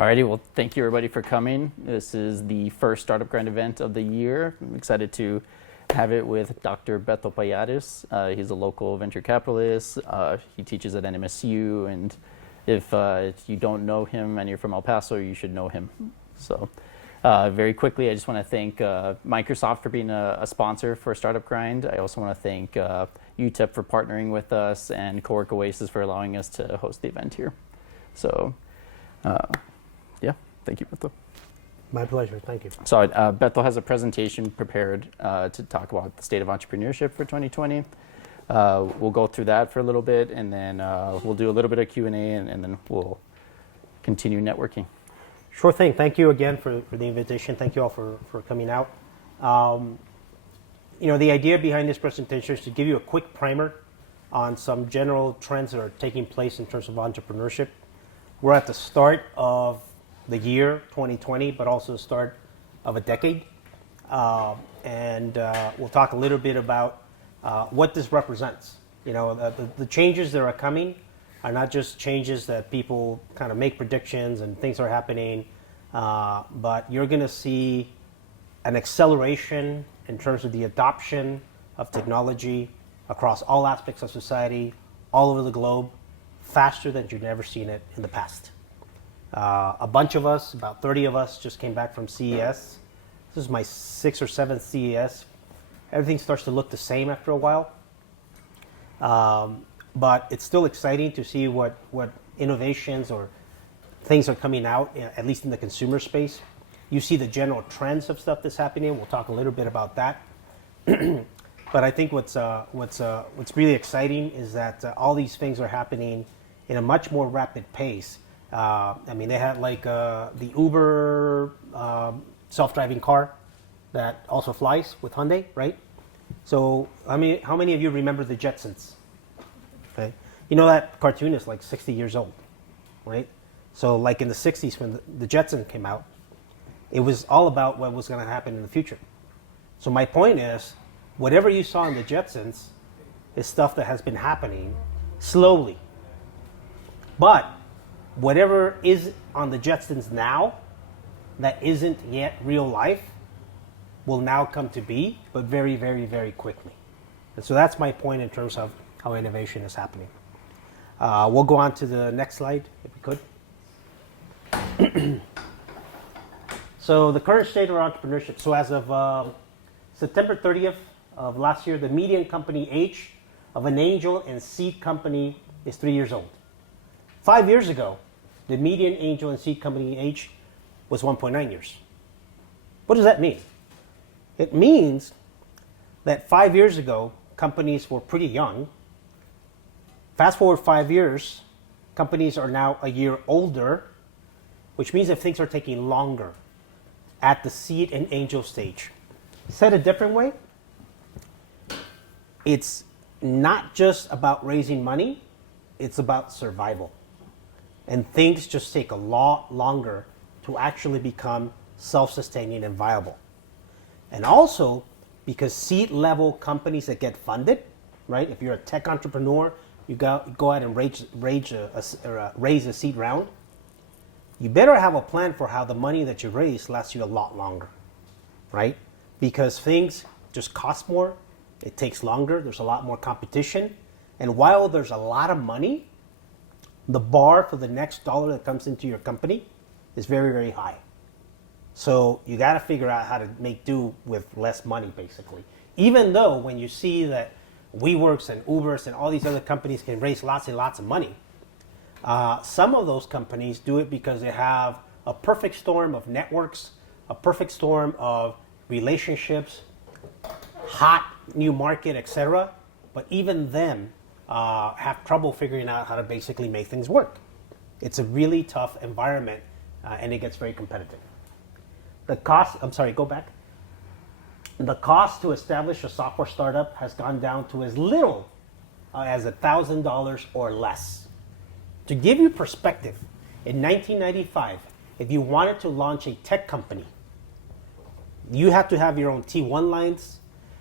Alrighty, well, thank you everybody for coming. This is the first Startup Grind event of the year. I'm excited to have it with Dr. Beto Pallares. He's a local venture capitalist. He teaches at NMSU, and if you don't know him and you're from El Paso, you should know him. So very quickly, I just want to thank Microsoft for being a sponsor for Startup Grind. I also want to thank UTEP for partnering with us and Cowork Oasis for allowing us to host the event here. So yeah, thank you, Beto. My pleasure, thank you. So Beto has a presentation prepared to talk about the state of entrepreneurship for 2020. We'll go through that for a little bit, and then we'll do a little bit of Q&A, and then we'll continue networking. Sure thing. Thank you again for the invitation. Thank you all for coming out. You know, the idea behind this presentation is to give you a quick primer on some general trends that are taking place in terms of entrepreneurship. We're at the start of the year 2020, but also the start of a decade. And we'll talk a little bit about what this represents. You know, the changes that are coming are not just changes that people kind of make predictions and things are happening, but you're going to see an acceleration in terms of the adoption of technology across all aspects of society, all over the globe, faster than you've never seen it in the past. A bunch of us, about 30 of us, just came back from CES. This is my 6th or 7th CES. Everything starts to look the same after a while. But it's still exciting to see what innovations or things are coming out, at least in the consumer space. You see the general trends of stuff that's happening. We'll talk a little bit about that. But I think what's really exciting is that all these things are happening in a much more rapid pace. I mean, they had like the Uber self-driving car that also flies with Hyundai, right? So, I mean, how many of you remember the Jetsons? Okay, you know that cartoon is like 60 years old, right? So, like in the 60s when the Jetsons came out, it was all about what was going to happen in the future. So, my point is, whatever you saw in the Jetsons is stuff that has been happening slowly, but whatever is on the Jetsons now that isn't yet real life will now come to be, but very, very, very quickly. And so that's my point in terms of how innovation is happening. We'll go on to the next slide, if we could. So the current state of entrepreneurship. So as of September 30th of last year, the median company age of an angel and seed company is 3 years old. 5 years ago, the median angel and seed company age was 1.9 years. What does that mean? It means that 5 years ago, companies were pretty young. Fast forward 5 years, companies are now a year older, which means that things are taking longer at the seed and angel stage. Said a different way, it's not just about raising money, it's about survival. And things just take a lot longer to actually become self-sustaining and viable. And also, because seed level companies that get funded, right? If you're a tech entrepreneur, you go out and raise a seed round, you better have a plan for how the money that you raise lasts you a lot longer, right? Because things just cost more, it takes longer, there's a lot more competition, and while there's a lot of money, the bar for the next dollar that comes into your company is very, very high. So you got to figure out how to make do with less money, basically. Even though when you see that WeWorks and Ubers and all these other companies can raise lots and lots of money, some of those companies do it because they have a perfect storm of networks, a perfect storm of relationships, hot new market, etc. But even them have trouble figuring out how to basically make things work. It's a really tough environment, and it gets very competitive. The cost, I'm sorry, go back. The cost to establish a software startup has gone down to as little as $1,000 or less. To give you perspective, in 1995, if you wanted to launch a tech company, you had to have your own T1 lines,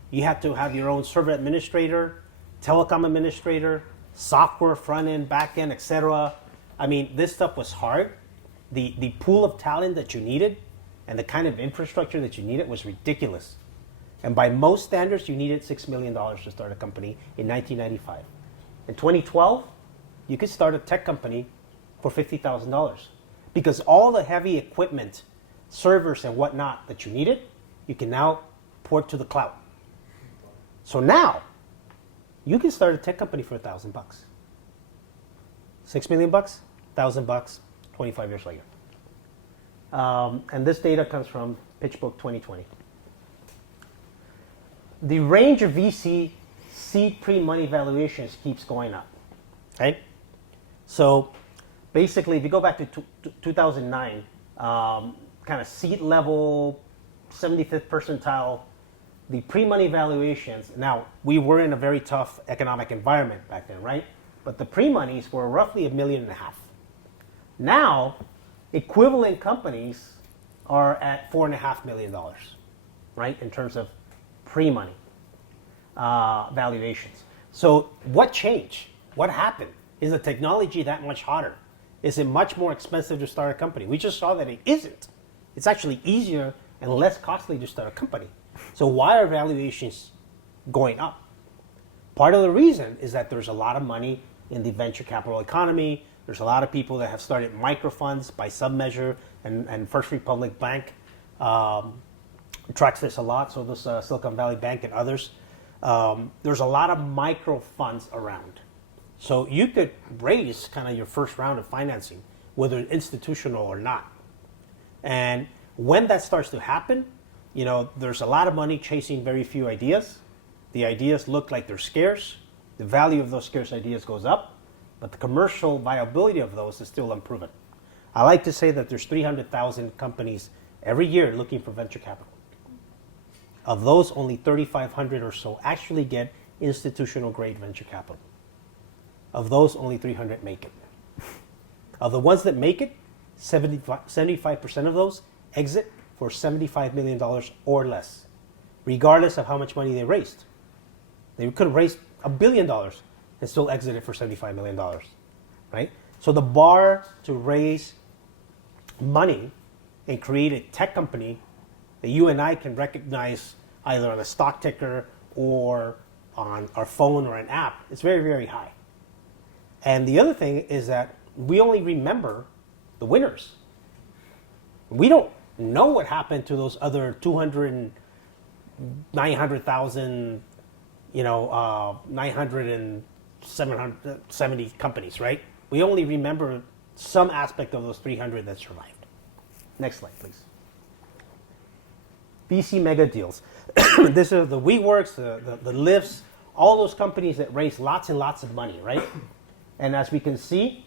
you had to have your own server administrator, telecom administrator, software, front end, back end, etc. I mean, this stuff was hard. the pool of talent that you needed and the kind of infrastructure that you needed was ridiculous. And by most standards, you needed $6 million to start a company in 1995. In 2012, you could start a tech company for $50,000 because all the heavy equipment, servers and whatnot that you needed, you can now port to the cloud. So now, you can start a tech company for $1,000. $6 million, $1,000, 25 years later. And this data comes from PitchBook 2020. The range of VC seed pre-money valuations keeps going up, right? So basically, if you go back to 2009, kind of seed level, 75th percentile, the pre-money valuations, now we were in a very tough economic environment back then, right? But the pre-monies were roughly $1.5 million. Now, equivalent companies are at $4.5 million, right, in terms of pre-money valuations. So what changed? What happened? Is the technology that much hotter? Is it much more expensive to start a company? We just saw that it isn't. It's actually easier and less costly to start a company. So why are valuations going up? Part of the reason is that there's a lot of money in the venture capital economy. There's a lot of people that have started microfunds by some measure, and First Republic Bank tracks this a lot, so does Silicon Valley Bank and others. There's a lot of micro funds around. So you could raise kind of your first round of financing, whether institutional or not. And when that starts to happen, you know, there's a lot of money chasing very few ideas. The ideas look like they're scarce. The value of those scarce ideas goes up, but the commercial viability of those is still unproven. I like to say that there's 300,000 companies every year looking for venture capital. Of those, only 3,500 or so actually get institutional grade venture capital. Of those, only 300 make it. Of the ones that make it, 75% of those exit for $75 million or less, regardless of how much money they raised. They could have raised $1 billion and still exited for $75 million, right? So the bar to raise money and create a tech company that you and I can recognize either on a stock ticker or on our phone or an app, it's very, very high. And the other thing is that we only remember the winners. We don't know what happened to those other 900,000, 970 companies, right? We only remember some aspect of those 300 that survived. Next slide, please. VC mega deals. This is the WeWorks, the Lyfts, all those companies that raise lots and lots of money, right? And as we can see,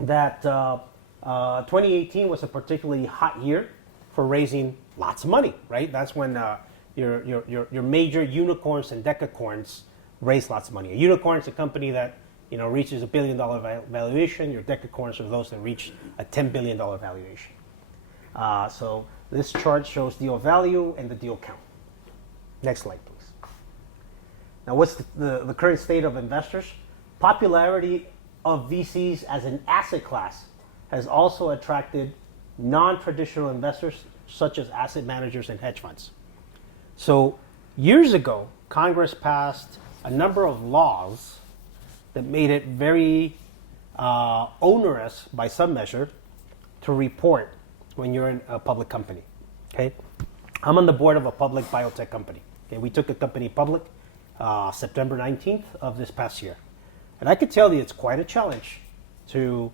that 2018 was a particularly hot year for raising lots of money, right? That's when your major unicorns and decacorns raise lots of money. A unicorn is a company that reaches $1 billion valuation. Your decacorns are those that reach a $10 billion valuation. So this chart shows deal value and the deal count. Next slide, please. Now, what's the current state of investors? Popularity of VCs as an asset class has also attracted non-traditional investors such as asset managers and hedge funds. So years ago, Congress passed a number of laws that made it very onerous by some measure to report when you're in a public company. Okay, I'm on the board of a public biotech company. Okay, we took a company public September 19th of this past year. And I could tell you it's quite a challenge to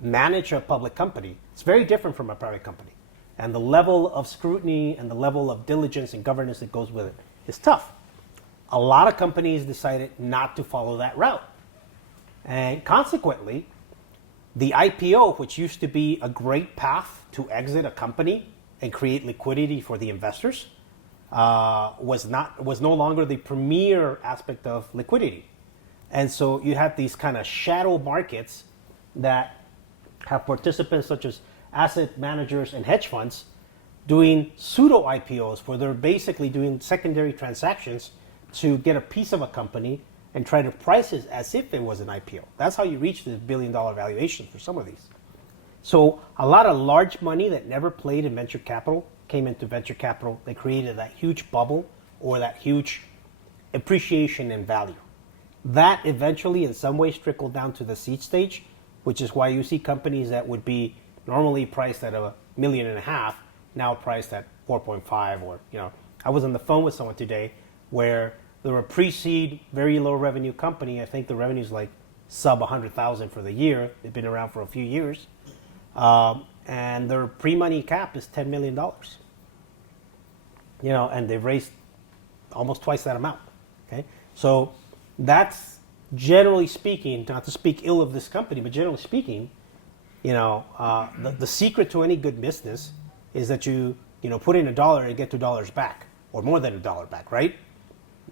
manage a public company. It's very different from a private company. And the level of scrutiny and the level of diligence and governance that goes with it is tough. A lot of companies decided not to follow that route. And consequently, the IPO, which used to be a great path to exit a company and create liquidity for the investors, was no longer the premier aspect of liquidity. And so you had these kind of shadow markets that have participants such as asset managers and hedge funds doing pseudo IPOs where they're basically doing secondary transactions to get a piece of a company and try to price it as if it was an IPO. That's how you reach the $1 billion valuation for some of these. So a lot of large money that never played in venture capital came into venture capital. They created that huge bubble or that huge appreciation in value. That eventually in some ways trickled down to the seed stage, which is why you see companies that would be normally priced at $1.5 million now priced at 4.5, or I was on the phone with someone today where they were a pre-seed, very low revenue company. I think the revenue is like sub 100,000 for the year. They've been around for a few years. And their pre-money cap is $10 million. And they've raised almost twice that amount. Okay, so that's generally speaking, not to speak ill of this company, but generally speaking, the secret to any good business is that you put in $1 and get $2 back, or more than $1 back, right?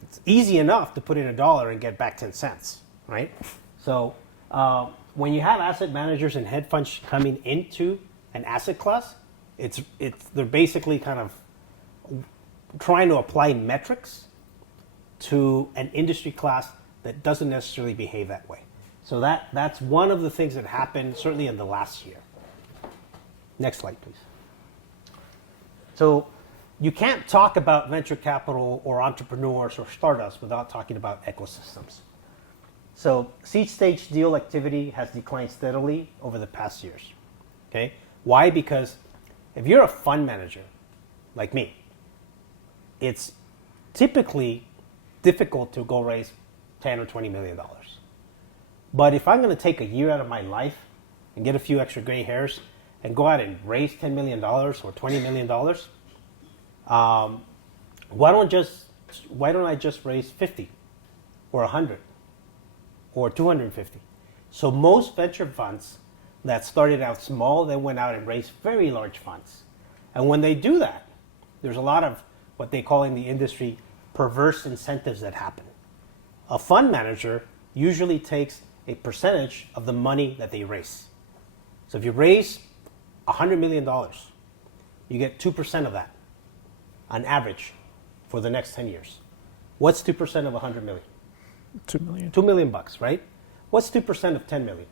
It's easy enough to put in $1 and get back 10 cents, right? So when you have asset managers and hedge funds coming into an asset class, they're basically kind of trying to apply metrics to an industry class that doesn't necessarily behave that way. So that's one of the things that happened certainly in the last year. Next slide, please. So you can't talk about venture capital or entrepreneurs or startups without talking about ecosystems. So seed stage deal activity has declined steadily over the past years. Okay? Why? Because if you're a fund manager like me, it's typically difficult to go raise $10 or $20 million. But if I'm going to take a year out of my life and get a few extra gray hairs and go out and raise $10 million or $20 million, why don't I just raise 50 or 100 or 250? So most venture funds that started out small, they went out and raised very large funds. And when they do that, there's a lot of what they call in the industry perverse incentives that happen. A fund manager usually takes a percentage of the money that they raise. So if you raise $100 million, you get 2% of that on average for the next 10 years. What's 2% of 100 million? 2 million. $2 million bucks, right? What's 2% of 10 million?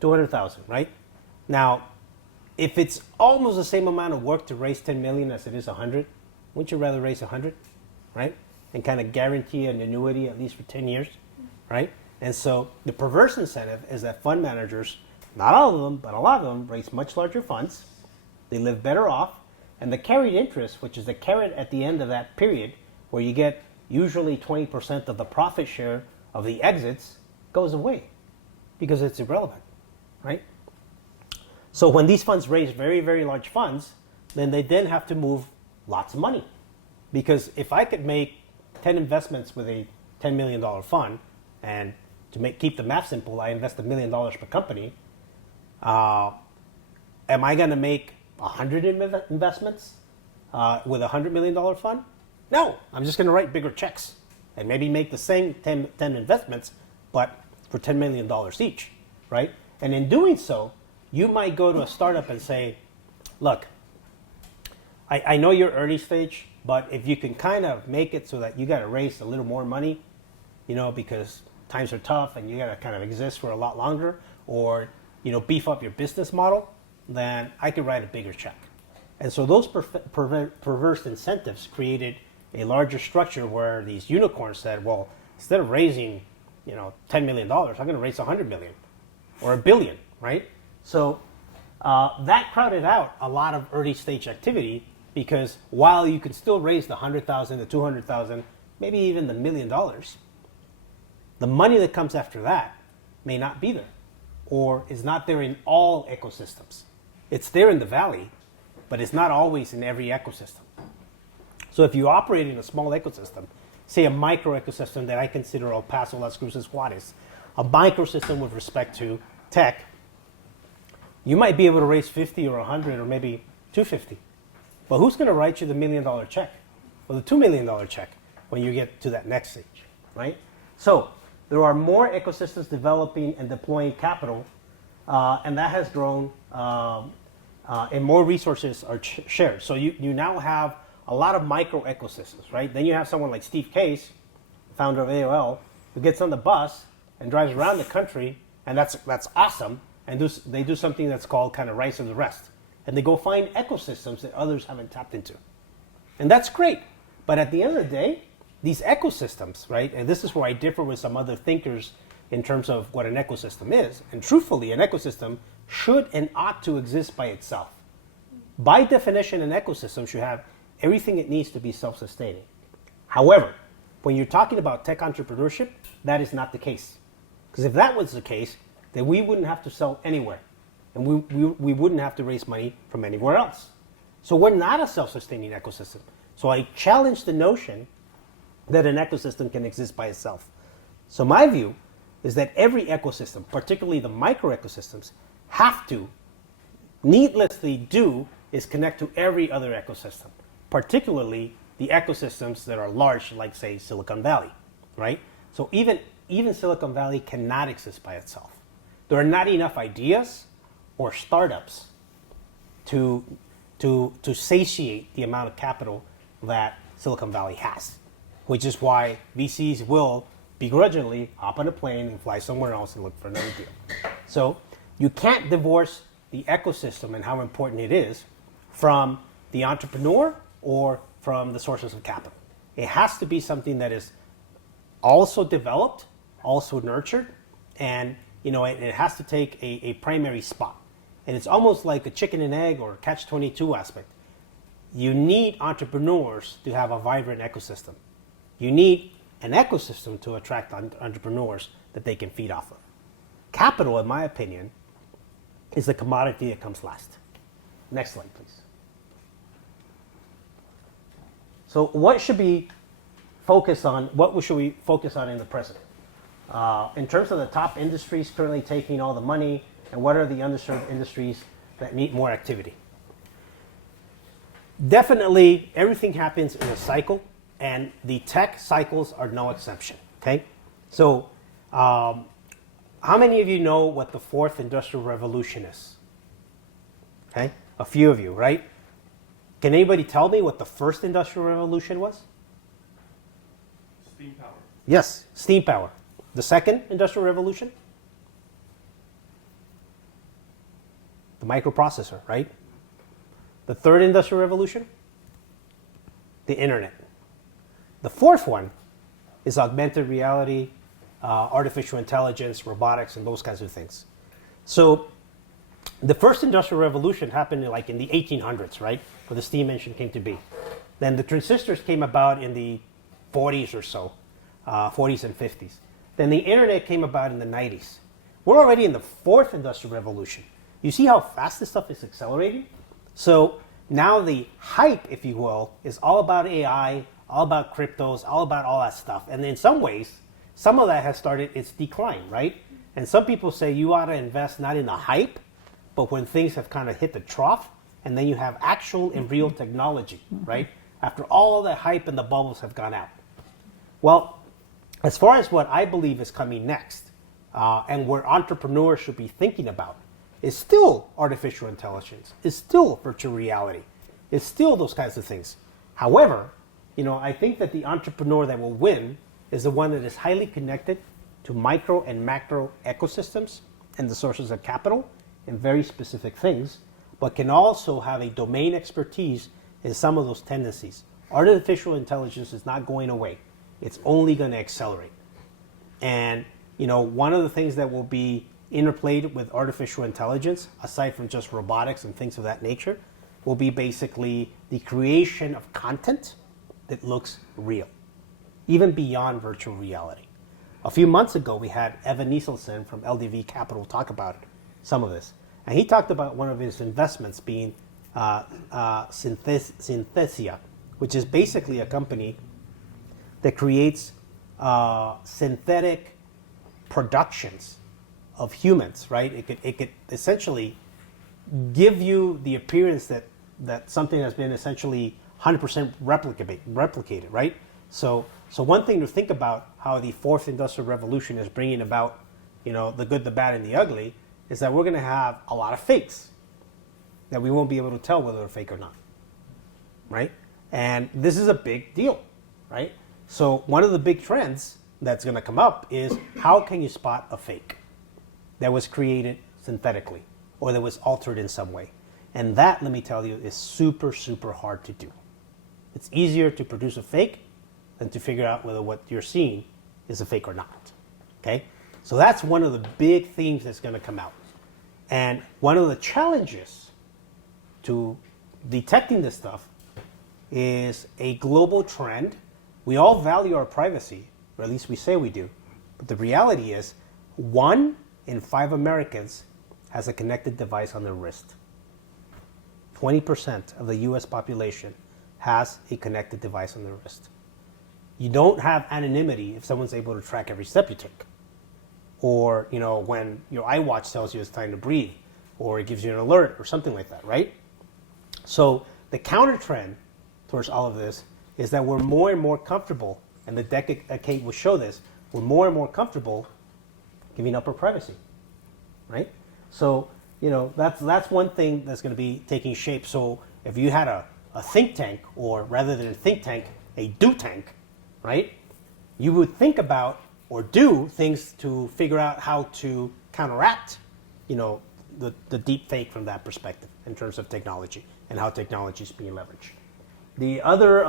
200,000, right? Now, if it's almost the same amount of work to raise 10 million as it is 100, wouldn't you rather raise 100, right? And kind of guarantee an annuity at least for 10 years, right? And so the perverse incentive is that fund managers, not all of them, but a lot of them, raise much larger funds. They live better off. And the carried interest, which is the carrot at the end of that period, where you get usually 20% of the profit share of the exits, goes away because it's irrelevant, right? So when these funds raise very, very large funds, then they then have to move lots of money. Because if I could make 10 investments with a $10 million fund, and to keep the math simple, I invest $1 million per company, am I going to make 100 investments with a $100 million fund? No, I'm just going to write bigger checks and maybe make the same 10 investments, but for $10 million each, right? And in doing so, you might go to a startup and say, look, I know you're early stage, but if you can kind of make it so that you got to raise a little more money, because times are tough and you got to kind of exist for a lot longer, or, beef up your business model, then I could write a bigger check. And so those perverse incentives created a larger structure where these unicorns said, well, instead of raising, $10 million, I'm going to raise $100 million or $1 billion, right? So that crowded out a lot of early stage activity, because while you can still raise the 100,000, the 200,000, maybe even the $1 million, the money that comes after that may not be there, or is not there in all ecosystems. It's there in the valley, but it's not always in every ecosystem. So if you operate in a small ecosystem, say a micro ecosystem that I consider El Paso, Las Cruces, Juarez, a microsystem with respect to tech, you might be able to raise 50 or 100 or maybe 250. But who's going to write you the $1 million check or the $2 million check when you get to that next stage, right? So there are more ecosystems developing and deploying capital, and that has grown, and more resources are shared. So you now have a lot of micro ecosystems, right? Then you have someone like Steve Case, founder of AOL, who gets on the bus and drives around the country, and that's awesome. and they do something that's called kind of rice of the rest. And they go find ecosystems that others haven't tapped into. And that's great. But at the end of the day, these ecosystems, right, and this is where I differ with some other thinkers in terms of what an ecosystem is. And truthfully, an ecosystem should and ought to exist by itself. By definition, an ecosystem should have everything it needs to be self-sustaining. However, when you're talking about tech entrepreneurship, that is not the case. Because if that was the case, then we wouldn't have to sell anywhere. And we wouldn't have to raise money from anywhere else. So we're not a self-sustaining ecosystem. So I challenge the notion that an ecosystem can exist by itself. So my view is that every ecosystem, particularly the micro ecosystems, have to needlessly do is connect to every other ecosystem, particularly the ecosystems that are large, like, say, Silicon Valley, right? So even Silicon Valley cannot exist by itself. There are not enough ideas or startups to satiate the amount of capital that Silicon Valley has, which is why VCs will begrudgingly hop on a plane and fly somewhere else and look for another deal. So you can't divorce the ecosystem and how important it is from the entrepreneur or from the sources of capital. It has to be something that is also developed, also nurtured, and it has to take a primary spot. And it's almost like a chicken and egg or catch-22 aspect. You need entrepreneurs to have a vibrant ecosystem. You need an ecosystem to attract entrepreneurs that they can feed off of. Capital, in my opinion, is the commodity that comes last. Next slide, please. So what should we focus on? What should we focus on in the present? In terms of the top industries currently taking all the money, and what are the underserved industries that need more activity? Definitely, everything happens in a cycle, and the tech cycles are no exception, okay? So how many of you know what the fourth industrial revolution is? Okay, a few of you, right? Can anybody tell me what the first industrial revolution was? Steam power. Yes, steam power. The second industrial revolution? The microprocessor, right? The third industrial revolution? The internet. The fourth one is augmented reality, artificial intelligence, robotics, and those kinds of things. So the first industrial revolution happened like in the 1800s, right? Where the steam engine came to be. Then the transistors came about in the 40s or so, 40s and 50s. Then the internet came about in the 90s. We're already in the fourth industrial revolution. You see how fast this stuff is accelerating? So now the hype, if you will, is all about AI, all about cryptos, all about all that stuff. And in some ways, some of that has started its decline, right? And some people say you ought to invest not in the hype, but when things have kind of hit the trough, and then you have actual and real technology, right? After all the hype and the bubbles have gone out. Well, as far as what I believe is coming next, and where entrepreneurs should be thinking about, is still artificial intelligence, is still virtual reality, is still those kinds of things. However, I think that the entrepreneur that will win is the one that is highly connected to micro and macro ecosystems and the sources of capital in very specific things, but can also have a domain expertise in some of those tendencies. Artificial intelligence is not going away. It's only going to accelerate. And, one of the things that will be interplayed with artificial intelligence, aside from just robotics and things of that nature, will be basically the creation of content that looks real, even beyond virtual reality. A few months ago, we had Evan Nieselson from LDV Capital talk about some of this. And he talked about one of his investments being Synthesia, which is basically a company that creates synthetic productions of humans, right? It could essentially give you the appearance that something has been essentially 100% replicated, right? So one thing to think about how the fourth industrial revolution is bringing about, the good, the bad, and the ugly, is that we're going to have a lot of fakes that we won't be able to tell whether they're fake or not, right? And this is a big deal, right? So one of the big trends that's going to come up is how can you spot a fake that was created synthetically or that was altered in some way. And that, let me tell you, is super, super hard to do. It's easier to produce a fake than to figure out whether what you're seeing is a fake or not. Okay? So that's one of the big themes that's going to come out. And one of the challenges to detecting this stuff is a global trend. We all value our privacy, or at least we say we do. But the reality is 1 in 5 Americans has a connected device on their wrist. 20% of the US population has a connected device on their wrist. You don't have anonymity if someone's able to track every step you take. Or, when your iWatch tells you it's time to breathe, or it gives you an alert or something like that, right? So the counter trend towards all of this is that we're more and more comfortable, and the decade will show this, we're more and more comfortable giving up our privacy, right? So, that's one thing that's going to be taking shape. So if you had a think tank, or rather than a think tank, a do tank, right? You would think about or do things to figure out how to counteract, the deep fake from that perspective in terms of technology and how technology is being leveraged. The other,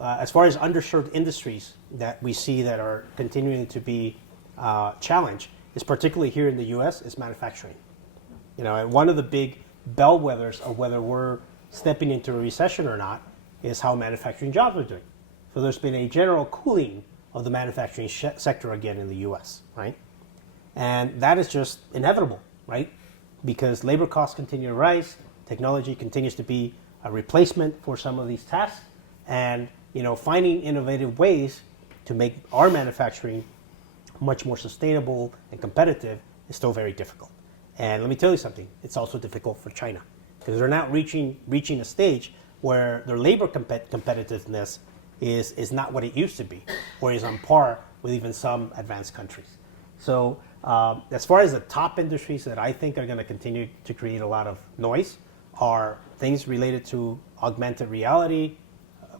as far as underserved industries that we see that are continuing to be challenged, is particularly here in the U.S., is manufacturing. And one of the big bellwethers of whether we're stepping into a recession or not is how manufacturing jobs are doing. So there's been a general cooling of the manufacturing sector again in the U.S., right? And that is just inevitable, right? Because labor costs continue to rise, technology continues to be a replacement for some of these tasks, and finding innovative ways to make our manufacturing much more sustainable and competitive is still very difficult. And let me tell you something, it's also difficult for China, because they're now reaching a stage where their labor competitiveness is not what it used to be, or is on par with even some advanced countries. So as far as the top industries that I think are going to continue to create a lot of noise are things related to augmented reality,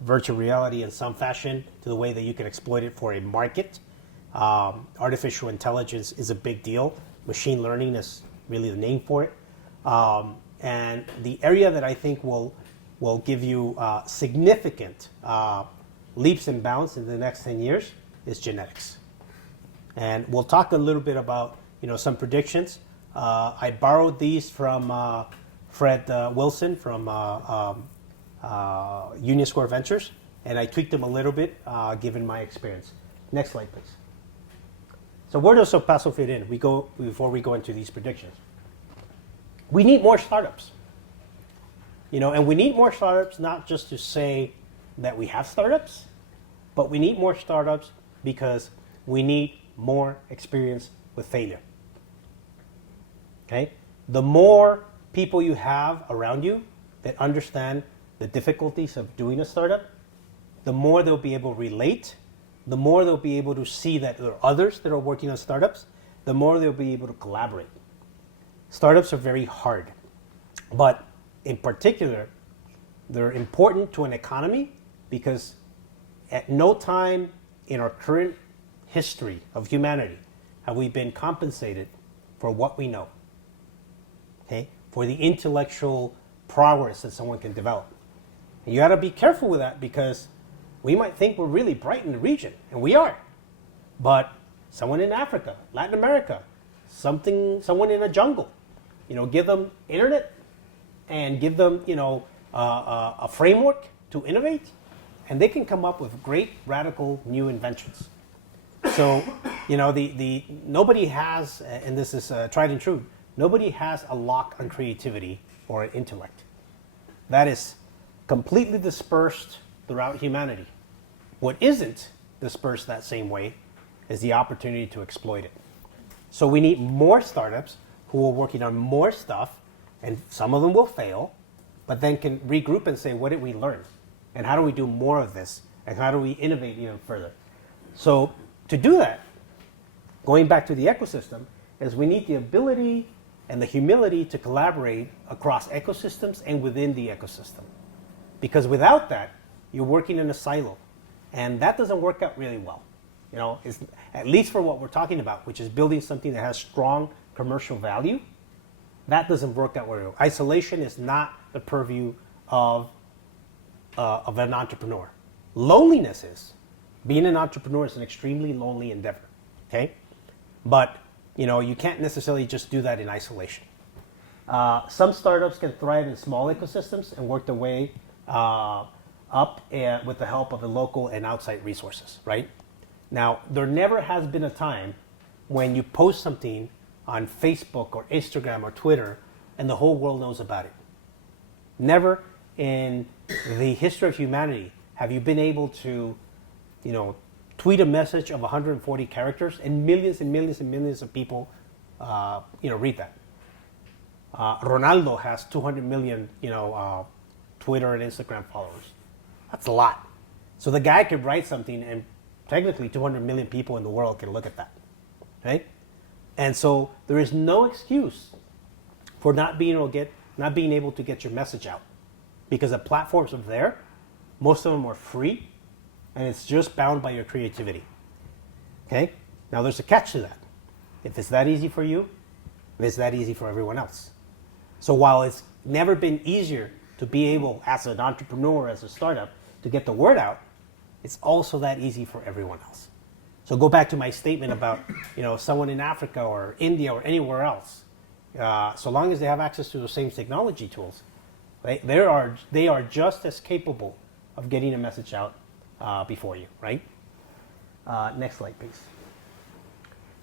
virtual reality in some fashion, to the way that you can exploit it for a market. Artificial intelligence is a big deal. Machine learning is really the name for it. And the area that I think will give you significant leaps and bounds in the next 10 years is genetics. And we'll talk a little bit about some predictions. I borrowed these from Fred Wilson from Union Square Ventures, and I tweaked them a little bit given my experience. Next slide, please. So where does El Paso fit in? Before we go into these predictions. We need more startups. And we need more startups not just to say that we have startups, but we need more startups because we need more experience with failure. Okay? The more people you have around you that understand the difficulties of doing a startup, the more they'll be able to relate, the more they'll be able to see that there are others that are working on startups, the more they'll be able to collaborate. Startups are very hard, but in particular, they're important to an economy because at no time in our current history of humanity have we been compensated for what we know, okay? For the intellectual prowess that someone can develop. And you got to be careful with that because we might think we're really bright in the region, and we are. But someone in Africa, Latin America, someone in a jungle, give them internet and give them, a framework to innovate, and they can come up with great, radical, new inventions. So, nobody has, and this is tried and true, nobody has a lock on creativity or an intellect. That is completely dispersed throughout humanity. What isn't dispersed that same way is the opportunity to exploit it. So we need more startups who are working on more stuff, and some of them will fail, but then can regroup and say, what did we learn? And how do we do more of this? And how do we innovate even further? So to do that, going back to the ecosystem, is we need the ability and the humility to collaborate across ecosystems and within the ecosystem. Because without that, you're working in a silo. And that doesn't work out really well. It's, at least for what we're talking about, which is building something that has strong commercial value, that doesn't work that way. Isolation is not the purview of an entrepreneur. Loneliness is. Being an entrepreneur is an extremely lonely endeavor, okay? But, you can't necessarily just do that in isolation. Some startups can thrive in small ecosystems and work their way up with the help of the local and outside resources, right? Now, there never has been a time when you post something on Facebook or Instagram or Twitter and the whole world knows about it. Never in the history of humanity have you been able to, tweet a message of 140 characters and millions and millions and millions of people, read that. Ronaldo has 200 million, Twitter and Instagram followers. That's a lot. So the guy could write something and technically 200 million people in the world can look at that, right? And so there is no excuse for not being able to get your message out, because the platforms are there. Most of them are free, and it's just bound by your creativity. Okay? Now there's a catch to that. If it's that easy for you, it's that easy for everyone else. So while it's never been easier to be able, as an entrepreneur, as a startup, to get the word out, it's also that easy for everyone else. So go back to my statement about, someone in Africa or India or anywhere else. So long as they have access to the same technology tools, they are just as capable of getting a message out before you, right? Next slide, please.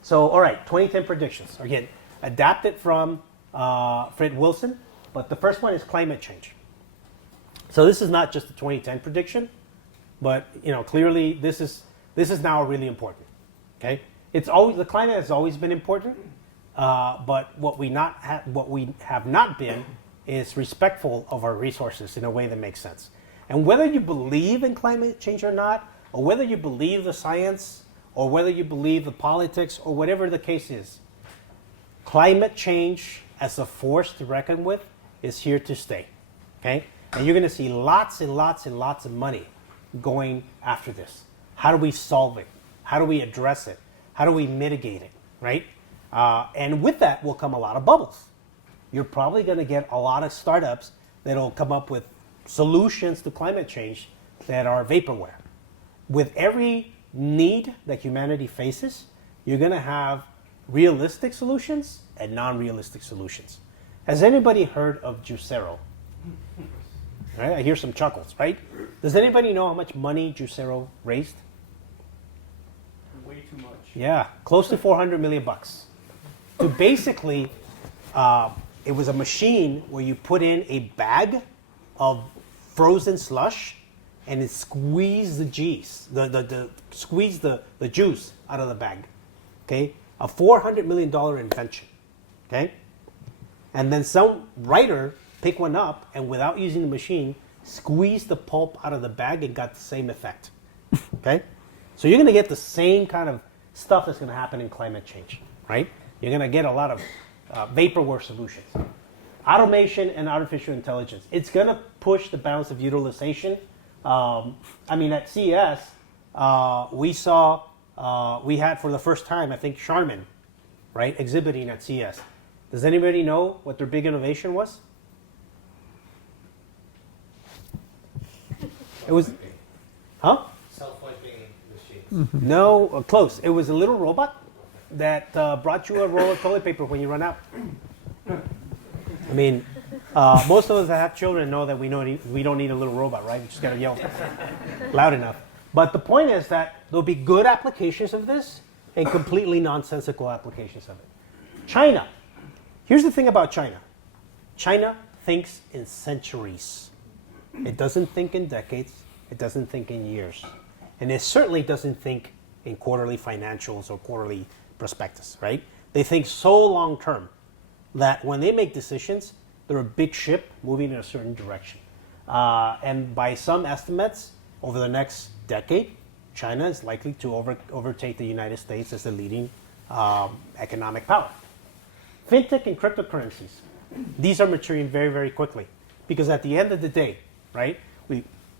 So, all right, 2010 predictions. Again, adapted from Fred Wilson, but the first one is climate change. So this is not just a 2010 prediction, but clearly this is now really important. Okay, the climate has always been important, but what we have not been is respectful of our resources in a way that makes sense. And whether you believe in climate change or not, or whether you believe the science, or whether you believe the politics, or whatever the case is, climate change as a force to reckon with is here to stay. Okay, and you're going to see lots and lots and lots of money going after this. How do we solve it? How do we address it? How do we mitigate it, right? And with that will come a lot of bubbles. You're probably going to get a lot of startups that will come up with solutions to climate change that are vaporware. With every need that humanity faces, you're going to have realistic solutions and non-realistic solutions. Has anybody heard of Juicero? Right? I hear some chuckles, right? Does anybody know how much money Juicero raised? Way too much. Yeah, close to $400 million. To basically, it was a machine where you put in a bag of frozen slush, and it squeezed the juice, the juice out of the bag. Okay, a $400 million invention. Okay, and then some writer picked one up and, without using the machine, squeezed the pulp out of the bag and got the same effect. Okay, so you're going to get the same kind of stuff that's going to happen in climate change, right? You're going to get a lot of vaporware solutions. Automation and artificial intelligence. It's going to push the bounds of utilization. At CES, we had for the first time, I think, Charmin, right, exhibiting at CES. Does anybody know what their big innovation was? It was, huh? Self-wiping machines. No, close. It was a little robot that brought you a roll of toilet paper when you run out. Most of us that have children know that we don't need a little robot, right? We just got to yell loud enough. But the point is that there'll be good applications of this and completely nonsensical applications of it. China. Here's the thing about China. China thinks in centuries. It doesn't think in decades. It doesn't think in years. And it certainly doesn't think in quarterly financials or quarterly prospectus, right? They think so long term that when they make decisions, they're a big ship moving in a certain direction. And by some estimates, over the next decade, China is likely to overtake the United States as the leading economic power. Fintech and cryptocurrencies. These are maturing very, very quickly. Because at the end of the day, right,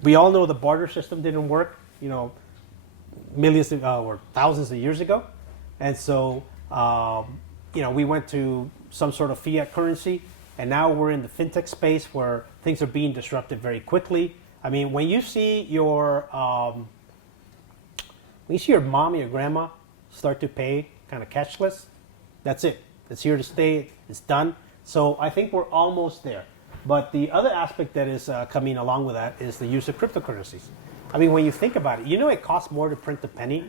we all know the barter system didn't work, millions or thousands of years ago. And so we went to some sort of fiat currency, and now we're in the fintech space where things are being disrupted very quickly. I mean, when you see your mom or your grandma start to pay kind of cashless, that's it. It's here to stay. It's done. So I think we're almost there. But the other aspect that is coming along with that is the use of cryptocurrencies. I mean, when you think about it, it costs more to print the penny,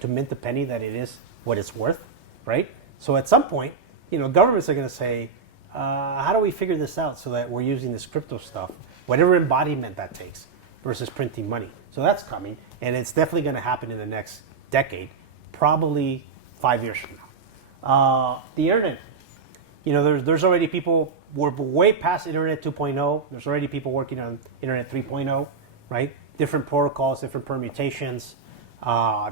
to mint the penny, than it is what it's worth, right? So at some point, governments are going to say, how do we figure this out so that we're using this crypto stuff, whatever embodiment that takes, versus printing money. So that's coming, and it's definitely going to happen in the next decade, probably 5 years from now. The internet, there's already people, we're way past Internet 2.0. There's already people working on Internet 3.0, right? Different protocols, different permutations,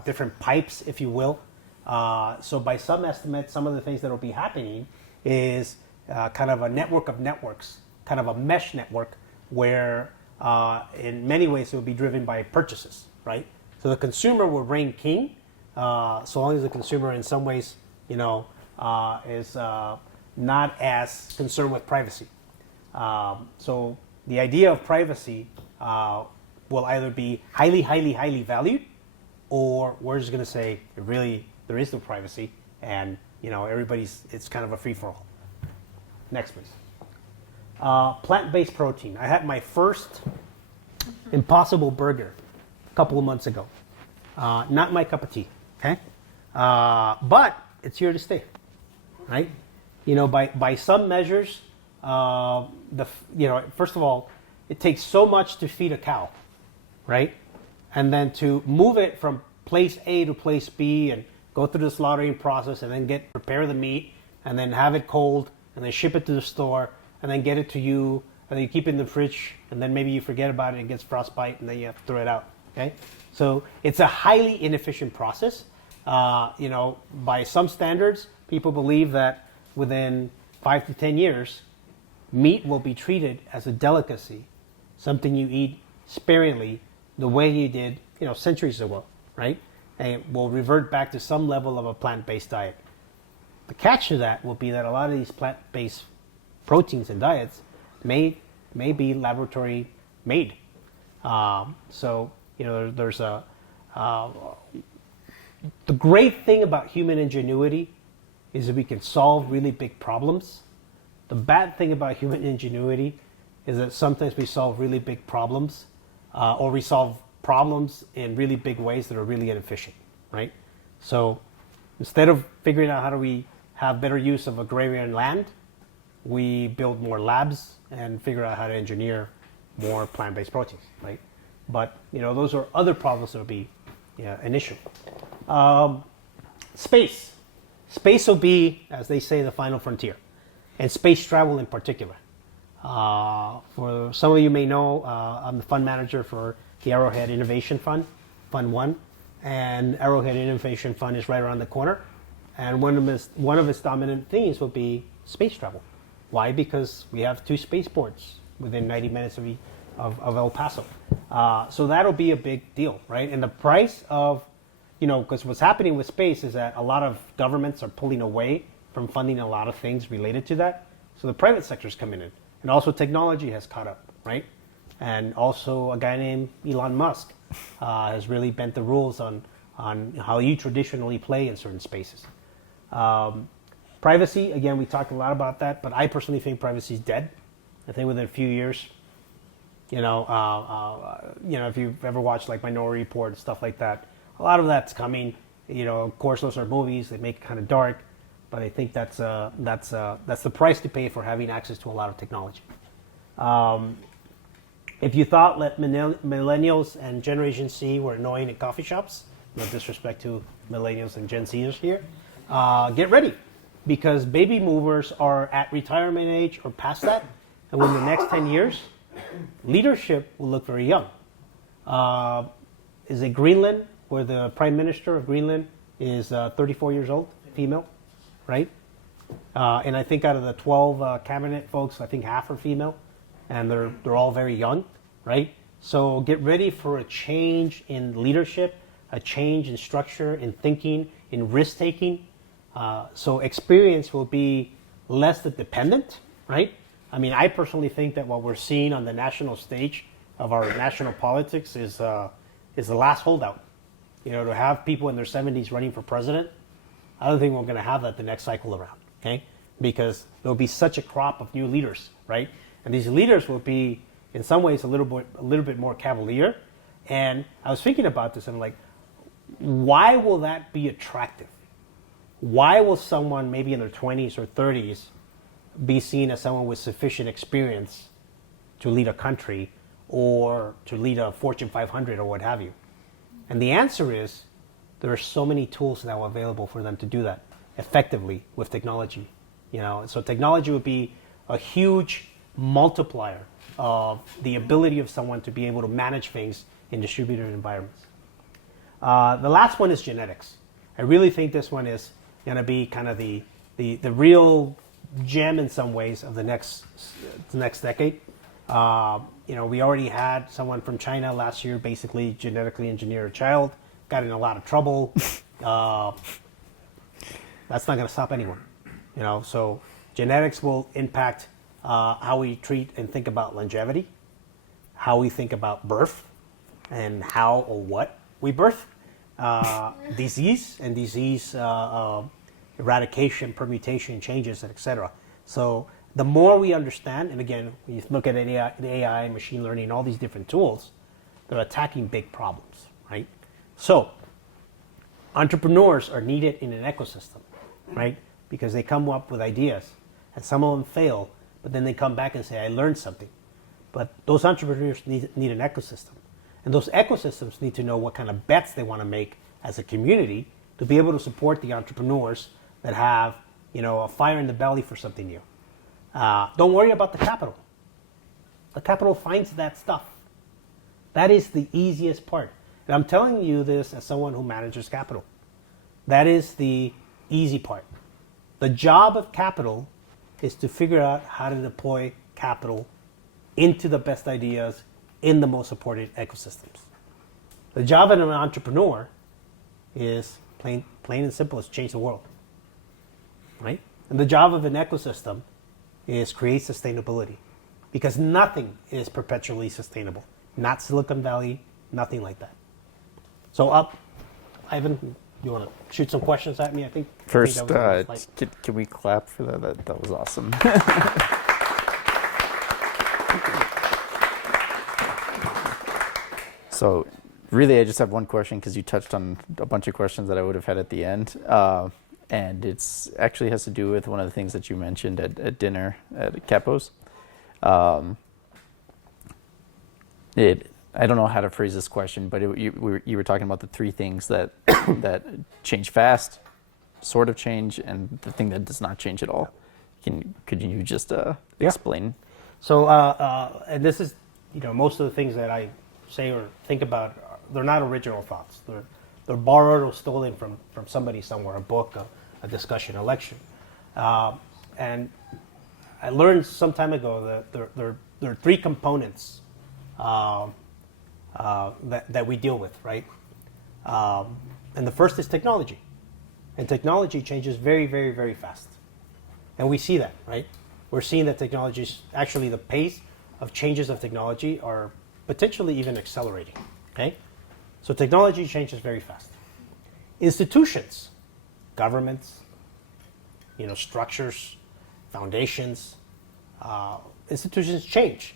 different pipes, if you will. So by some estimates, some of the things that will be happening is kind of a network of networks, kind of a mesh network where in many ways it will be driven by purchases, right? So the consumer will reign king, so long as the consumer in some ways, is not as concerned with privacy. So the idea of privacy will either be highly, highly, highly valued, or we're just going to say there is no privacy, and it's kind of a free-for-all. Next, please. Plant-based protein. I had my first Impossible Burger a couple of months ago. Not my cup of tea, okay? But it's here to stay, right? By some measures, first of all, it takes so much to feed a cow, right? And then to move it from place A to place B and go through the slaughtering process and then prepare the meat and then have it cold and then ship it to the store and then get it to you and then you keep it in the fridge and then maybe you forget about it and it gets frostbite and then you have to throw it out, okay? So it's a highly inefficient process. By some standards, people believe that within 5 to 10 years, meat will be treated as a delicacy, something you eat sparingly the way you did, centuries ago, right? And it will revert back to some level of a plant-based diet. The catch to that will be that a lot of these plant-based proteins and diets may be laboratory made. There's the great thing about human ingenuity is that we can solve really big problems. The bad thing about human ingenuity is that sometimes we solve really big problems, or we solve problems in really big ways that are really inefficient, right? So instead of figuring out how do we have better use of agrarian land, we build more labs and figure out how to engineer more plant-based proteins, right? But those are other problems that will be an issue. Space will be, as they say, the final frontier, and space travel in particular. For some of you may know, I'm the fund manager for the Arrowhead Innovation Fund, Fund 1, and Arrowhead Innovation Fund is right around the corner. And one of its dominant themes will be space travel. Why? Because we have 2 spaceports within 90 minutes of El Paso. So that'll be a big deal, right? And the price of, because what's happening with space is that a lot of governments are pulling away from funding a lot of things related to that. So the private sector's coming in. And also technology has caught up, right? And also a guy named Elon Musk has really bent the rules on how you traditionally play in certain spaces. Privacy, again, we talked a lot about that, but I personally think privacy is dead. I think within a few years, if you've ever watched like Minority Report and stuff like that, a lot of that's coming. Of course, those are movies; they make it kind of dark, but I think that's the price to pay for having access to a lot of technology. If you thought that millennials and Generation C were annoying in coffee shops, no disrespect to millennials and Gen Zers here, get ready, because baby movers are at retirement age or past that, and within the next 10 years, leadership will look very young. Is it Greenland, where the Prime Minister of Greenland is 34 years old, female, right? And I think out of the 12 cabinet folks, I think half are female, and they're all very young, right? So get ready for a change in leadership, a change in structure, in thinking, in risk-taking, So experience will be less the dependent, right? I mean, I personally think that what we're seeing on the national stage of our national politics is the last holdout. You know, to have people in their 70s running for president, I don't think we're going to have that the next cycle around, okay? Because there'll be such a crop of new leaders, right? And these leaders will be, in some ways, a little bit more cavalier. And I was thinking about this, and I'm like, why will that be attractive? Why will someone maybe in their 20s or 30s be seen as someone with sufficient experience to lead a country or to lead a Fortune 500 or what have you? And the answer is there are so many tools now available for them to do that effectively with technology. You know, so technology would be a huge multiplier of the ability of someone to be able to manage things in distributed environments. The last one is genetics. I really think this one is going to be kind of the real gem in some ways of the next decade. You know, we already had someone from China last year basically genetically engineer a child, got in a lot of trouble. That's not going to stop anyone. You know, so genetics will impact how we treat and think about longevity, how we think about birth, and how or what we birth, disease and disease eradication, permutation, changes, etc. So the more we understand, and again, when you look at AI, machine learning, all these different tools, they're attacking big problems, right? So entrepreneurs are needed in an ecosystem, right? Because they come up with ideas, and some of them fail, but then they come back and say, I learned something. But those entrepreneurs need an ecosystem. And those ecosystems need to know what kind of bets they want to make as a community to be able to support the entrepreneurs that have, you know, a fire in the belly for something new. Don't worry about the capital. The capital finds that stuff. That is the easiest part. And I'm telling you this as someone who manages capital. That is the easy part. The job of capital is to figure out how to deploy capital into the best ideas in the most supported ecosystems. The job of an entrepreneur is plain and simple, is change the world, right? And the job of an ecosystem is create sustainability, because nothing is perpetually sustainable. Not Silicon Valley, nothing like that. So Ivan, you want to shoot some questions at me? I think First, that was can we clap for that? That was awesome. So really, I just have one question because you touched on a bunch of questions that I would have had at the end. And it's actually has to do with one of the things that you mentioned at dinner at Capo's. I don't know how to phrase this question, but you were talking about the three things that that change fast, sort of change, and the thing that does not change at all. Could you just explain? So, and this is, you know, most of the things that I say or think about, they're not original thoughts. They're borrowed or stolen from somebody somewhere, a book, a discussion, a lecture. And I learned some time ago that there are three components that we deal with, right? And the first is technology. And technology changes very, very, very fast. And we see that, right? We're seeing that technology, actually the pace of changes of technology are potentially even accelerating, okay? So technology changes very fast. Institutions, governments, you know, structures, foundations, institutions change,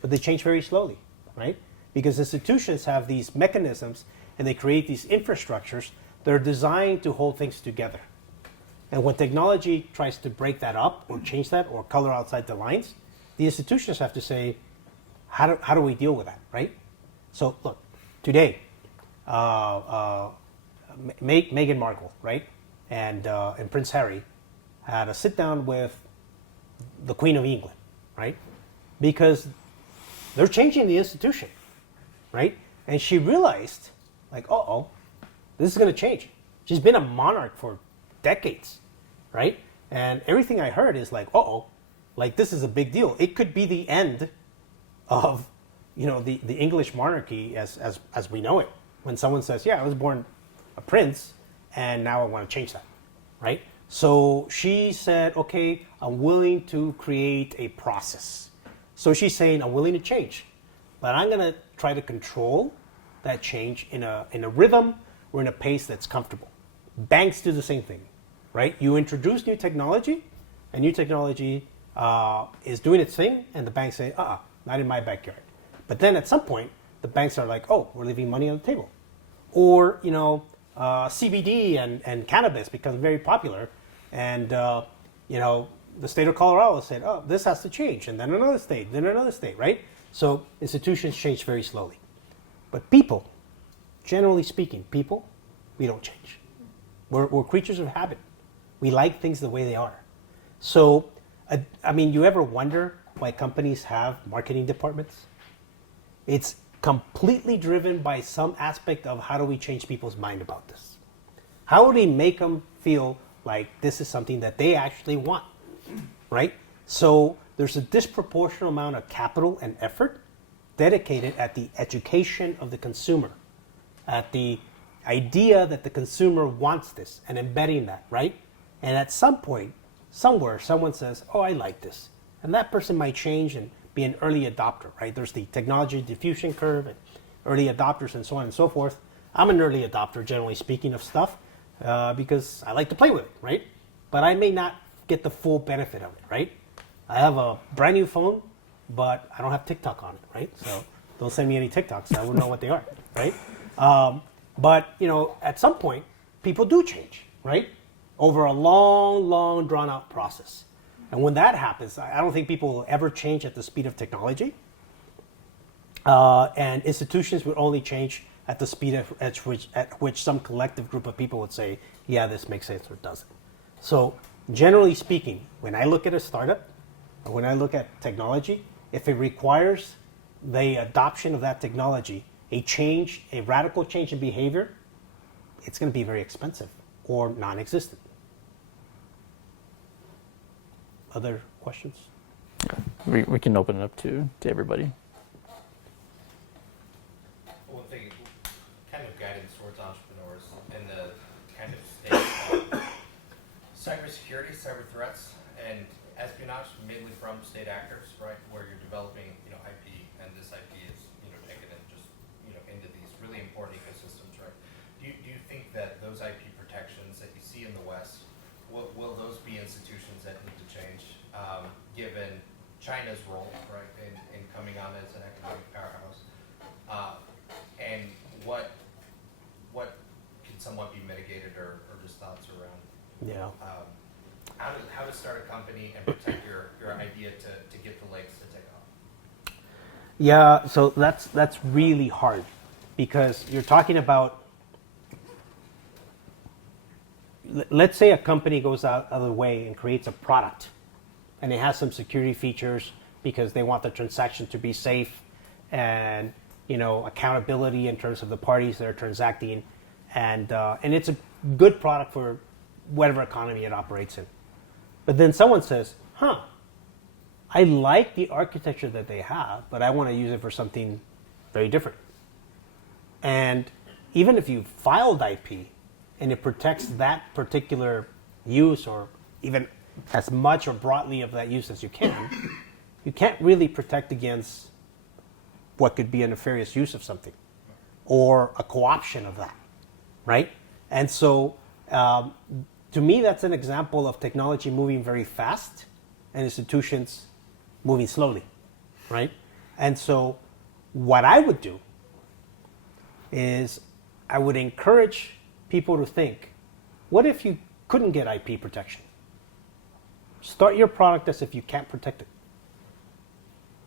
but they change very slowly, right? Because institutions have these mechanisms and they create these infrastructures that are designed to hold things together. And when technology tries to break that up or change that or color outside the lines, the institutions have to say, how do we deal with that, right? So look, today, Meghan Markle, right, and Prince Harry had a sit down with the Queen of England, right, because they're changing the institution, right, and she realized, like, this is going to change. She's been a monarch for decades, right, and everything I heard is like, like this is a big deal. It could be the end of, you know, the English monarchy as we know it. When someone says, yeah, I was born a prince and now I want to change that, right? So she said, okay, I'm willing to create a process. So she's saying, I'm willing to change, but I'm going to try to control that change in a rhythm or in a pace that's comfortable. Banks do the same thing, right? You introduce new technology, and new technology is doing its thing, and the banks say, not in my backyard. But then at some point, the banks are like, oh, we're leaving money on the table. Or, CBD and cannabis become very popular, and, the state of Colorado said, oh, this has to change, and then another state, right? So institutions change very slowly. But people, generally speaking, we don't change. We're creatures of habit. We like things the way they are. So, you ever wonder why companies have marketing departments? It's completely driven by some aspect of how do we change people's mind about this? How do we make them feel like this is something that they actually want, right? So there's a disproportionate amount of capital and effort dedicated at the education of the consumer, at the idea that the consumer wants this and embedding that, right? And at some point, somewhere, someone says, oh, I like this. And that person might change and be an early adopter, right? There's the technology diffusion curve and early adopters and so on and so forth. I'm an early adopter, generally speaking, of stuff because I like to play with it, right? But I may not get the full benefit of it, right? I have a brand new phone, but I don't have TikTok on it, right? So don't send me any TikToks. I wouldn't know what they are, right? But, at some point, people do change, right? Over a long, long, drawn-out process. And when that happens, I don't think people will ever change at the speed of technology. And institutions would only change at the speed at which some collective group of people would say, yeah, this makes sense or doesn't. So generally speaking, when I look at a startup, or when I look at technology, if it requires the adoption of that technology, a radical change in behavior, it's going to be very expensive or non-existent. Other questions? We can open it up to everybody. One thing, kind of guidance towards entrepreneurs in the kind of state of cybersecurity, cyber threats, and espionage, mainly from state actors, right? Where you're developing, IP, and this IP is, taken and just, into these really important ecosystems, right? Do you think that those IP protections that you see in the West, will those be institutions that need to change, given China's role, right, in coming on as an economic powerhouse? And what can somewhat be mitigated or just thoughts around? Yeah. How to start a company and protect your idea to get the legs to take off? Yeah, so that's really hard because you're talking about, let's say a company goes out of the way and creates a product and it has some security features because they want the transaction to be safe and accountability in terms of the parties that are transacting, and it's a good product for whatever economy it operates in. But then someone says, I like the architecture that they have, but I want to use it for something very different. And even if you filed IP and it protects that particular use, or even as much or broadly of that use as you can't really protect against what could be a nefarious use of something or a co-option of that, right? And so to me, that's an example of technology moving very fast and institutions moving slowly, right? And so what I would do is I would encourage people to think, what if you couldn't get IP protection? Start your product as if you can't protect it.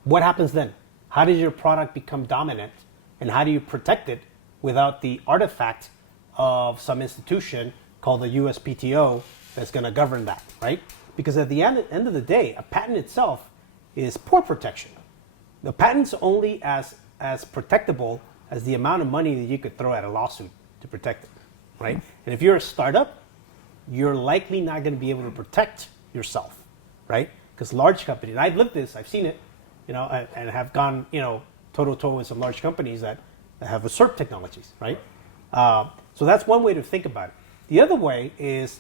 What happens then? How does your product become dominant, and how do you protect it without the artifact of some institution called the USPTO that's going to govern that, right? Because at the end of the day, a patent itself is poor protection. The patent's only as protectable as the amount of money that you could throw at a lawsuit to protect it, right? And if you're a startup, you're likely not going to be able to protect yourself, right? Because large companies, and I've lived this, I've seen it, and have gone, toe-to-toe with some large companies that have usurped technologies, right? So that's one way to think about it. The other way is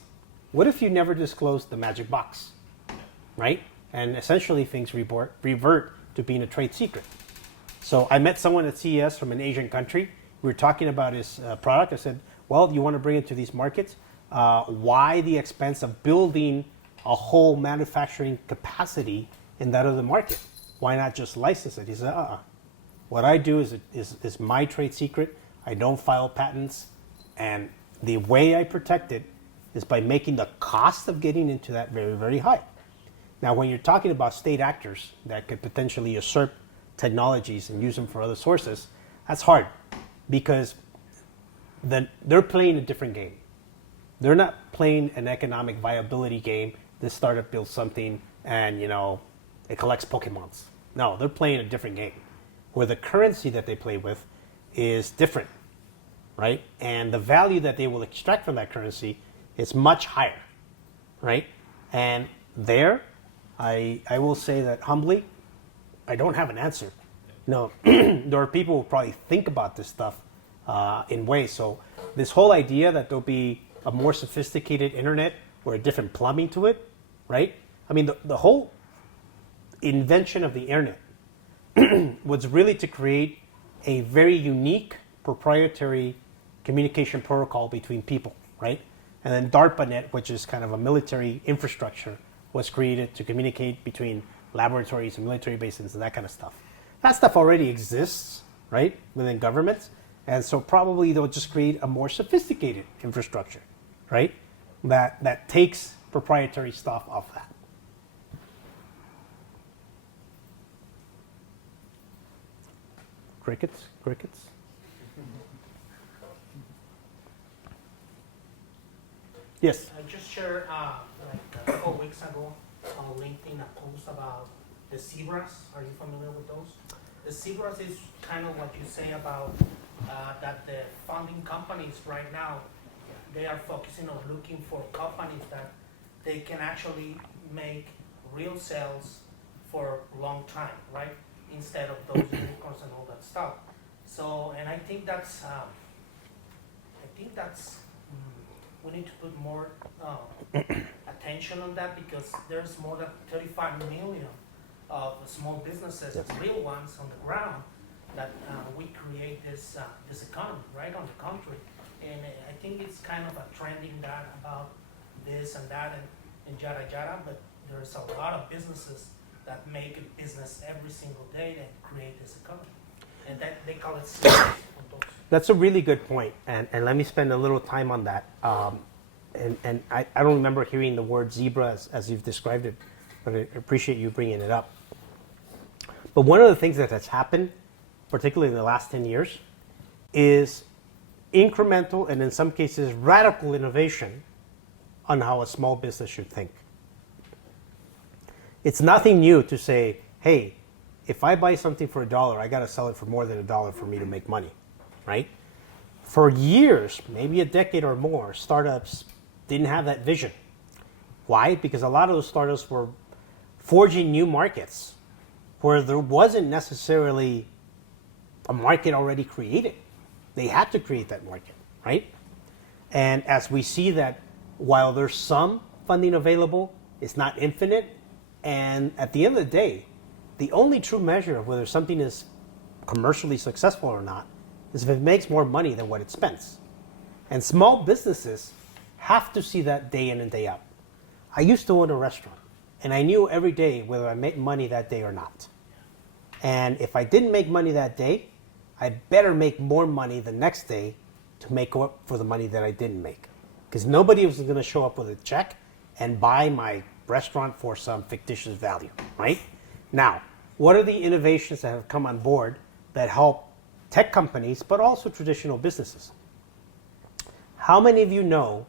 What if you never disclosed the magic box, right? And essentially things revert to being a trade secret. So I met someone at CES from an Asian country. We were talking about his product. I said, well, you want to bring it to these markets? Why the expense of building a whole manufacturing capacity in that other market? Why not just license it? He said, what I do is my trade secret. I don't file patents. And the way I protect it is by making the cost of getting into that very, very high. Now, when you're talking about state actors that could potentially usurp technologies and use them for other sources, that's hard because they're playing a different game. They're not playing an economic viability game. This startup builds something and, it collects Pokemons. No, they're playing a different game where the currency that they play with is different, right? And the value that they will extract from that currency is much higher, right? And there, I will say that humbly, I don't have an answer. No, there are people who probably think about this stuff in ways. So this whole idea that there'll be a more sophisticated internet or a different plumbing to it, right? I mean, the whole invention of the internet was really to create a very unique proprietary communication protocol between people, right? And then DARPANET, which is kind of a military infrastructure, was created to communicate between laboratories and military bases and that kind of stuff. That stuff already exists, right, within governments. And so probably they'll just create a more sophisticated infrastructure, right, that takes proprietary stuff off that. Crickets? Yes. I just shared like a couple of weeks ago on LinkedIn a post about the zebras. Are you familiar with those? The zebras is kind of what you say about that the funding companies right now, they are focusing on looking for companies that they can actually make real sales for a long time, right? Instead of those unicorns and all that stuff. So, and I think that's we need to put more attention on that because there's more than 35 million of small businesses, Yes. real ones on the ground, that we create this economy right on the country. And I think it's kind of a trending that about this and that and yada yada, but there's a lot of businesses that make a business every single day that create this economy. And that they call it skills. That's a really good point, and let me spend a little time on that. And I don't remember hearing the word zebra as you've described it, but I appreciate you bringing it up. But one of the things that has happened, particularly in the last 10 years, is incremental and in some cases radical innovation on how a small business should think. It's nothing new to say, hey, if I buy something for $1, I got to sell it for more than $1 for me to make money, right? For years, maybe a decade or more, startups didn't have that vision. Why? Because a lot of those startups were forging new markets where there wasn't necessarily a market already created. They had to create that market, right? And as we see that while there's some funding available, it's not infinite. And at the end of the day, the only true measure of whether something is commercially successful or not is if it makes more money than what it spends. And small businesses have to see that day in and day out. I used to own a restaurant, and I knew every day whether I made money that day or not. And if I didn't make money that day, I better make more money the next day to make up for the money that I didn't make. Because nobody was going to show up with a check and buy my restaurant for some fictitious value, right? Now, what are the innovations that have come on board that help tech companies, but also traditional businesses? How many of you know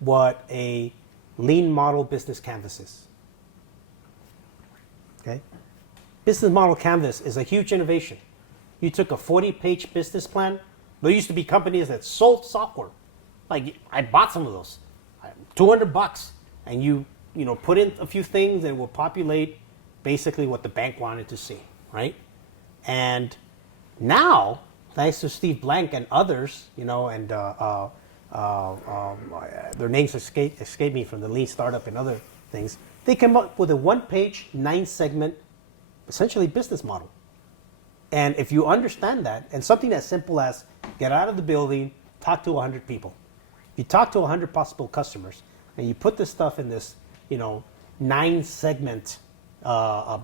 what a lean model business canvas is? Okay. Business model canvas is a huge innovation. You took a 40-page business plan. There used to be companies that sold software. Like, I bought some of those, $200, and you put in a few things that will populate basically what the bank wanted to see, right? And now, thanks to Steve Blank and others, and their names escape me from the lean startup and other things. They came up with a one-page, 9-segment, essentially business model. And if you understand that, and something as simple as get out of the building, talk to 100 people. You talk to 100 possible customers, and you put this stuff in this, 9-segment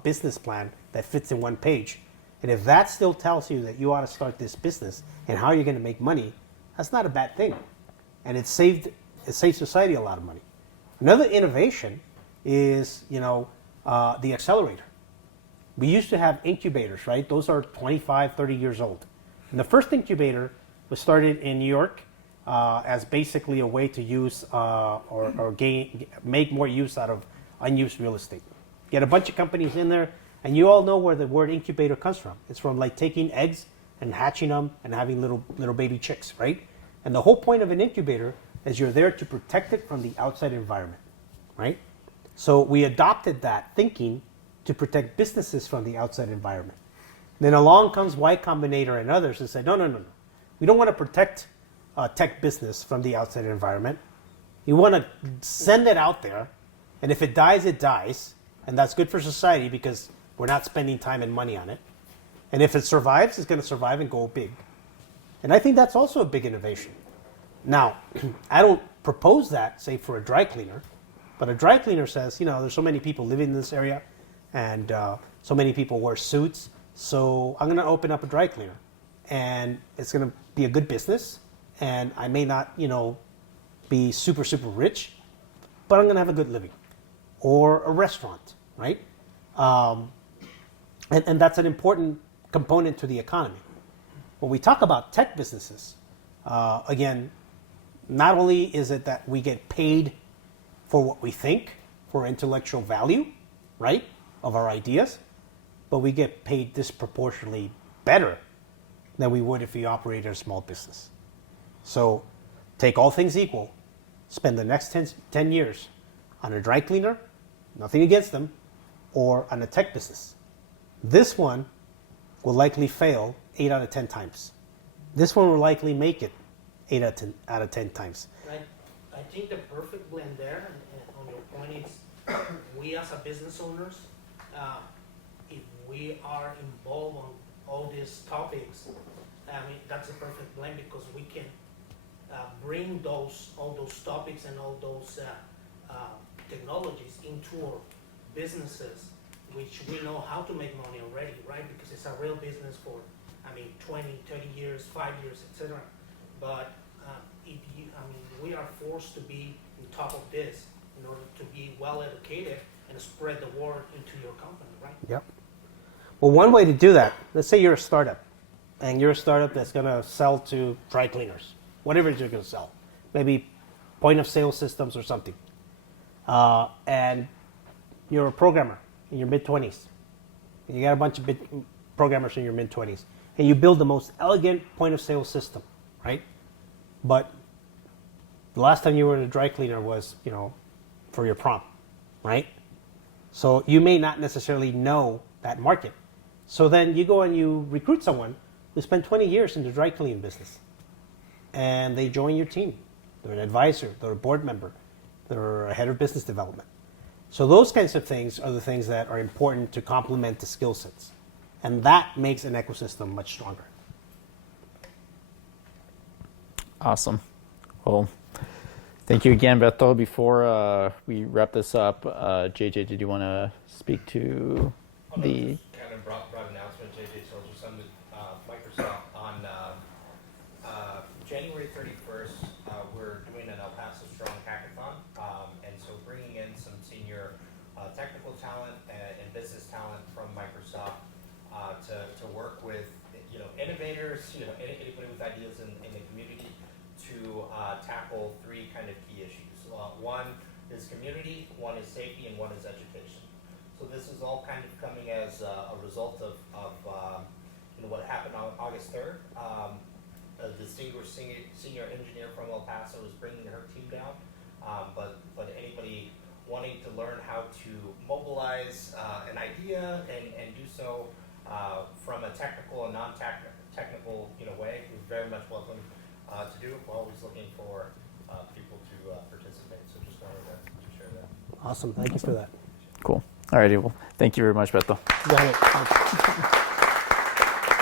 business plan that fits in one page. And if that still tells you that you ought to start this business and how you're going to make money, that's not a bad thing. And it saved society a lot of money. Another innovation is, the accelerator. We used to have incubators, right? Those are 25, 30 years old. And the first incubator was started in New York as basically a way to use make more use out of unused real estate. Get a bunch of companies in there, and you all know where the word incubator comes from. It's from like taking eggs and hatching them and having little baby chicks, right? And the whole point of an incubator is you're there to protect it from the outside environment, right? So we adopted that thinking to protect businesses from the outside environment. Then along comes Y Combinator and others and say, no. We don't want to protect tech business from the outside environment. You want to send it out there, and if it dies, it dies. And that's good for society because we're not spending time and money on it. And if it survives, it's going to survive and go big. And I think that's also a big innovation. Now, I don't propose that, say, for a dry cleaner, but a dry cleaner says, there's so many people living in this area, and so many people wear suits, so I'm going to open up a dry cleaner. And it's going to be a good business, and I may not, be super, super rich, but I'm going to have a good living. Or a restaurant, right? And that's an important component to the economy. When we talk about tech businesses, again, not only is it that we get paid for what we think, for intellectual value, right, of our ideas, but we get paid disproportionately better than we would if we operated a small business. So take all things equal, spend the next 10 years on a dry cleaner, nothing against them, or on a tech business. This one will likely fail 8 out of 10 times. This one will likely make it 8 out of 10 times. I think the perfect blend there, and on your point, is we as a business owners, if we are involved on all these topics, that's a perfect blend because we can bring all those topics and all those technologies into our businesses, which we know how to make money already, right? Because it's a real business for, 20, 30 years, 5 years, etc. But we are forced to be on top of this in order to be well educated and spread the word into your company, right? Yep. Well, one way to do that, let's say you're a startup, and you're a startup that's going to sell to dry cleaners, whatever it is you're going to sell, maybe point of sale systems or something. And you're a programmer in your mid-20s. And you got a bunch of programmers in your mid-20s. And you build the most elegant point of sale system, right? But the last time you were in a dry cleaner was, for your prom, right? So you may not necessarily know that market. So then you go and you recruit someone who spent 20 years in the dry cleaning business. And they join your team. They're an advisor, they're a board member, they're a head of business development. So those kinds of things are the things that are important to complement the skill sets. And that makes an ecosystem much stronger. Awesome. Well, thank you again, Beto. Before we wrap this up, JJ, did you want to speak to the... Kind of broad announcement, JJ told you some Microsoft on January 31st, we're doing an El Paso Strong Hackathon, and so bringing in some senior technical talent and business talent from Microsoft to work with innovators, anybody with ideas in the community to tackle 3 kind of key issues. One is community, one is safety, and one is education. So this is all kind of coming as a result of what happened on August 3rd. A distinguished senior engineer from El Paso is bringing her team down, but anybody wanting to learn how to mobilize an idea and do so from a technical and non-technical way, we very much welcome to do. We're always looking for people to participate, so just wanted to share that. Awesome. Thank you for that. Cool. Alrighty. Well, thank you very much, Beto. Got it.